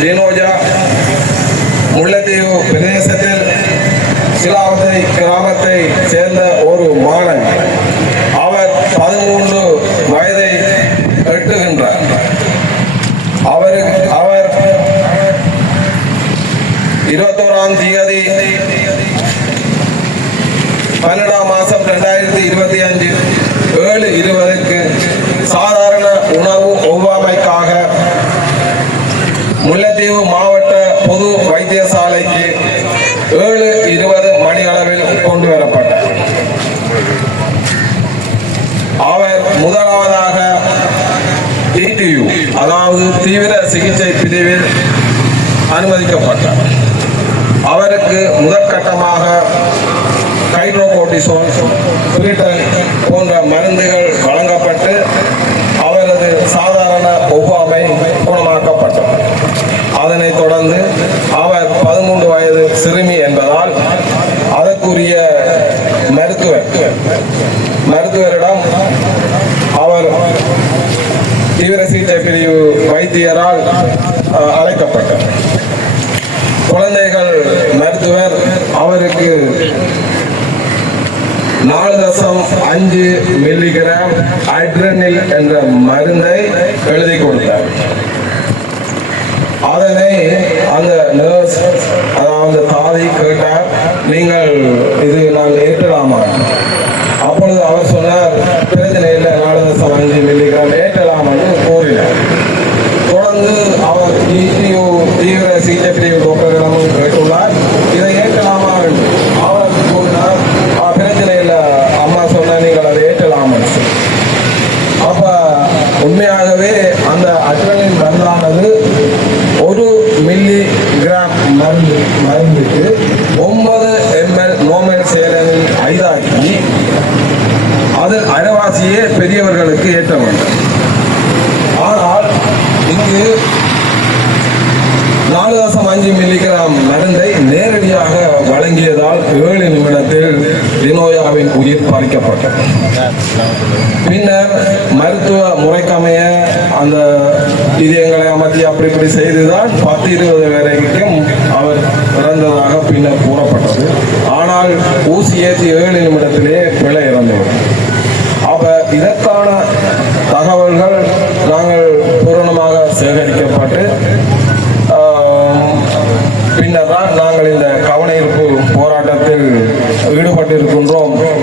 தினோஜா முல்லைத்தீவு பிரதேசத்தில் சிலாவத்தை கிராமத்தை சேர்ந்த ஒரு மாணவன். அவர் 13 வயதை எட்டுகின்றார். அவர் 21ஆம் தேதி 12ஆம் மாதம் 2025 7:20க்கு சாதாரண உணவு ஒவ்வாமைக்காக முல்லைத்தீவு மாவட்ட பொது வைத்தியசாலைக்கு 7:20 மணி அளவில் கொண்டு வரப்பட்டார். அவர் முதலாவதாக TTU அதாவது தீவிர சிகிச்சை பிரிவில் அனுமதிக்கப்பட்டார். அவருக்கு முதற்கட்டமாக ஹைட்ரோகோர்டிசோன், பிரிட்டன் போன்ற மருந்துகள் வழங்கப்பட்டு அவரது சாதாரண ஒவ்வாமை குணமாக்கப்பட்டது. அதனைத் தொடர்ந்து அவர் 13 வயது சிறுமி என்பதால் அதற்குரிய மருத்துவரிடம் அவர் தீவிர சிகிச்சை பிரிவு வைத்தியரால் அழைக்கப்பட்டார். குழந்தைகள் மருத்துவர் அவருக்கு 4.5 மில்லிகிராம் அட்ரினல் என்ற மருந்தை எழுதி கொடுத்தார். அதனை அந்த நர்ஸ் அதாவது தாதி கேட்டார், நீங்கள் இது நான் ஏற்றலாமா? அப்பொழுது அவர் சொன்னார், பிரச்சனை இல்லை, 4.5 மில்லிகிராம் ஏற்றலாம் என்று கூறினார். தொடர்ந்து அவர் தீவிர சிகிச்சை பிரிவு டாக்டர்களிடமும் கேட்டுள்ளார், இதை ஏற்றலாமா என்று. அவர் கூறினார், பிரச்சனை இல்லை அம்மா சொன்ன, நீங்கள் அதை ஏற்றலாம். அப்ப உண்மையாகவே அந்த அட்ரினலின் மருந்தானது 1 மில்லிகிராம் மருந்துக்கு 9 ml நோமல் சேலனில் ஐதாக்கி அதன் அரைவாசியே பெரியவர்களுக்கு ஏற்ற வேண்டும். ஆனால் இங்கு 4.5 மில்லிகிராம் மருந்தை நேரடியாக வழங்கியதால் 7 நிமிடத்தில் தினோயாவின் உயிர் பறிக்கப்பட்டது. பின்னர் மருத்துவ முறைக்கமைய அந்த இதயங்களை அமர்த்தி அப்படி இப்படி செய்துதான் 10-20 வரைக்கும் அவர் இறந்ததாக பின்னர் கூறப்பட்டது. ஆனால் ஊசி ஏற்றி 7 நிமிடத்திலே பிழை இறந்தவர். அப்ப இதற்காக